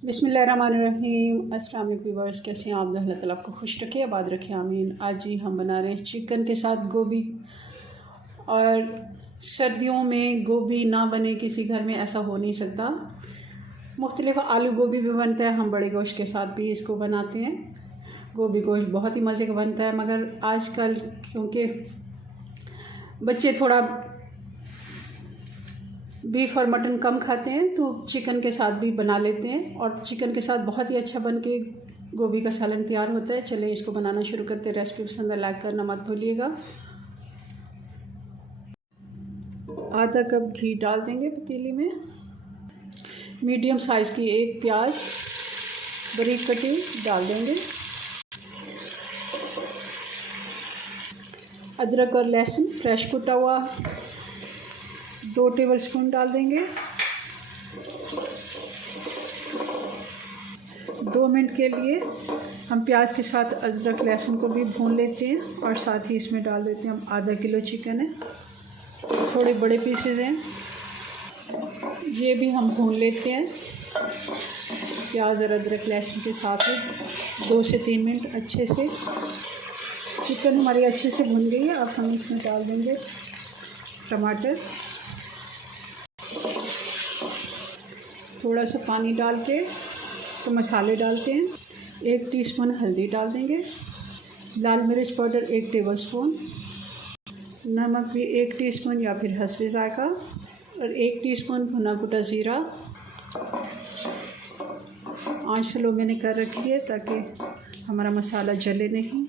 बिस्मिल्लाहिर्रहमानिर्रहीम। अस्सलाम वालेकुम व्यूअर्स, कैसे हैं आप? अल्लाह ताला आपको खुश रखे, आबाद रखे, आमीन। आज ही हम बना रहे हैं चिकन के साथ गोभी। और सर्दियों में गोभी ना बने किसी घर में, ऐसा हो नहीं सकता। मुख्तलिफ आलू गोभी भी बनता है, हम बड़े गोश्त के साथ भी इसको बनाते हैं। गोभी गोश्त बहुत ही मज़े का बनता है, मगर आजकल क्योंकि बच्चे थोड़ा बीफ और मटन कम खाते हैं तो चिकन के साथ भी बना लेते हैं, और चिकन के साथ बहुत ही अच्छा बन के गोभी का सालन तैयार होता है। चलिए इसको बनाना शुरू करते हैं। रेसिपी पसंद है लाइक करना मत भूलिएगा। आधा कप घी डाल देंगे पतीली में। मीडियम साइज़ की एक प्याज बारीक कटी डाल देंगे। अदरक और लहसुन फ्रेश कुटा हुआ 2 टेबलस्पून डाल देंगे। 2 मिनट के लिए हम प्याज के साथ अदरक लहसुन को भी भून लेते हैं, और साथ ही इसमें डाल देते हैं हम आधा किलो चिकन है, थोड़े बड़े पीसेज हैं, ये भी हम भून लेते हैं प्याज और अदरक लहसुन के साथ ही 2 से 3 मिनट अच्छे से। चिकन हमारी अच्छे से भुन गई है। अब हम इसमें डाल देंगे टमाटर, थोड़ा सा पानी डाल के तो मसाले डालते हैं। 1 टीस्पून हल्दी डाल देंगे, लाल मिर्च पाउडर 1 टेबलस्पून, नमक भी 1 टीस्पून या फिर हस्बे ज़ायक़ा, और 1 टीस्पून भुना कुटा ज़ीरा। आंच स्लो मैंने कर रखी है ताकि हमारा मसाला जले नहीं।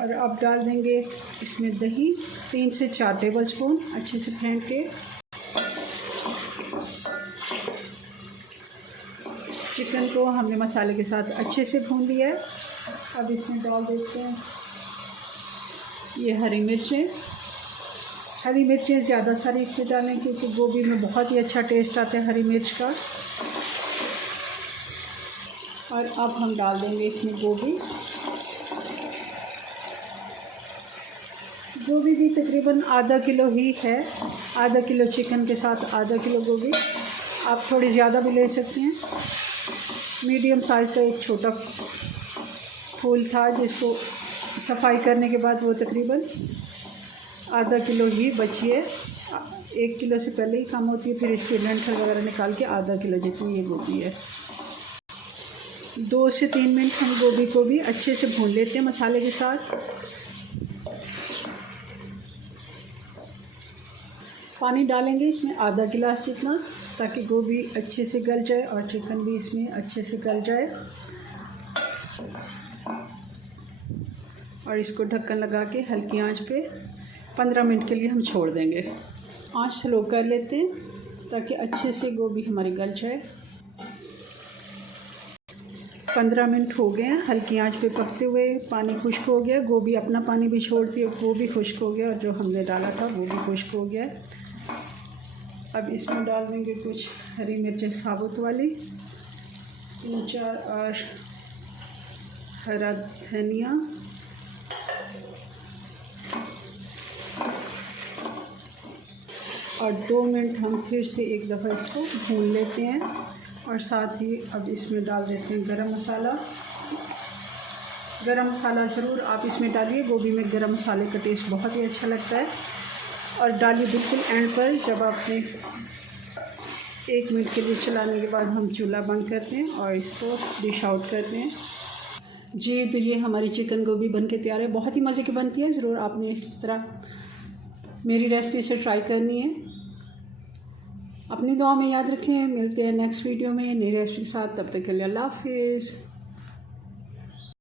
और अब डाल देंगे इसमें दही 3 से 4 टेबलस्पून अच्छे से फेंट के। चिकन को हमने मसाले के साथ अच्छे से भून लिया है। अब इसमें डाल देते हैं ये हरी मिर्चें। हरी मिर्चें ज़्यादा सारी इसमें डालें क्योंकि गोभी में बहुत ही अच्छा टेस्ट आता है हरी मिर्च का। और अब हम डाल देंगे इसमें गोभी। गोभी भी तकरीबन आधा किलो ही है, आधा किलो चिकन के साथ आधा किलो गोभी। आप थोड़ी ज़्यादा भी ले सकते हैं। मीडियम साइज़ का एक छोटा फूल था जिसको सफाई करने के बाद वो तकरीबन आधा किलो ही बची है। 1 किलो से पहले ही कम होती है, फिर इसके डंठल वगैरह निकाल के आधा किलो जितनी ये गोभी है। 2 से 3 मिनट हम गोभी को भी अच्छे से भून लेते हैं मसाले के साथ। पानी डालेंगे इसमें आधा गिलास जितना, ताकि गोभी अच्छे से गल जाए और चिकन भी इसमें अच्छे से गल जाए। और इसको ढक्कन लगा के हल्की आंच पे 15 मिनट के लिए हम छोड़ देंगे। आंच स्लो कर लेते हैं ताकि अच्छे से गोभी हमारी गल जाए। 15 मिनट हो गए हैं हल्की आंच पे पकते हुए। पानी खुश्क हो गया, गोभी अपना पानी भी छोड़ती है, वो भी खुश्क हो गया, और जो हमने डाला था वो भी खुश्क हो गया। अब इसमें डाल देंगे कुछ हरी मिर्चें साबुत वाली 3-4, और हरा धनिया, और 2 मिनट हम फिर से एक दफ़ा इसको भून लेते हैं। और साथ ही अब इसमें डाल देते हैं गरम मसाला। गरम मसाला ज़रूर आप इसमें डालिए, गोभी में गरम मसाले का टेस्ट बहुत ही अच्छा लगता है। और डालिए बिल्कुल एंड पर, जब आपने 1 मिनट के लिए चलाने के बाद हम चूल्हा बंद करते हैं और इसको डिश आउट करते हैं। जी, तो ये हमारी चिकन गोभी बन के तैयार है। बहुत ही मज़े की बनती है। ज़रूर आपने इस तरह मेरी रेसिपी से ट्राई करनी है। अपनी दुआ में याद रखें। मिलते हैं नेक्स्ट वीडियो में नई रेसिपी के साथ। तब तक के लिए अल्लाह हाफिज़।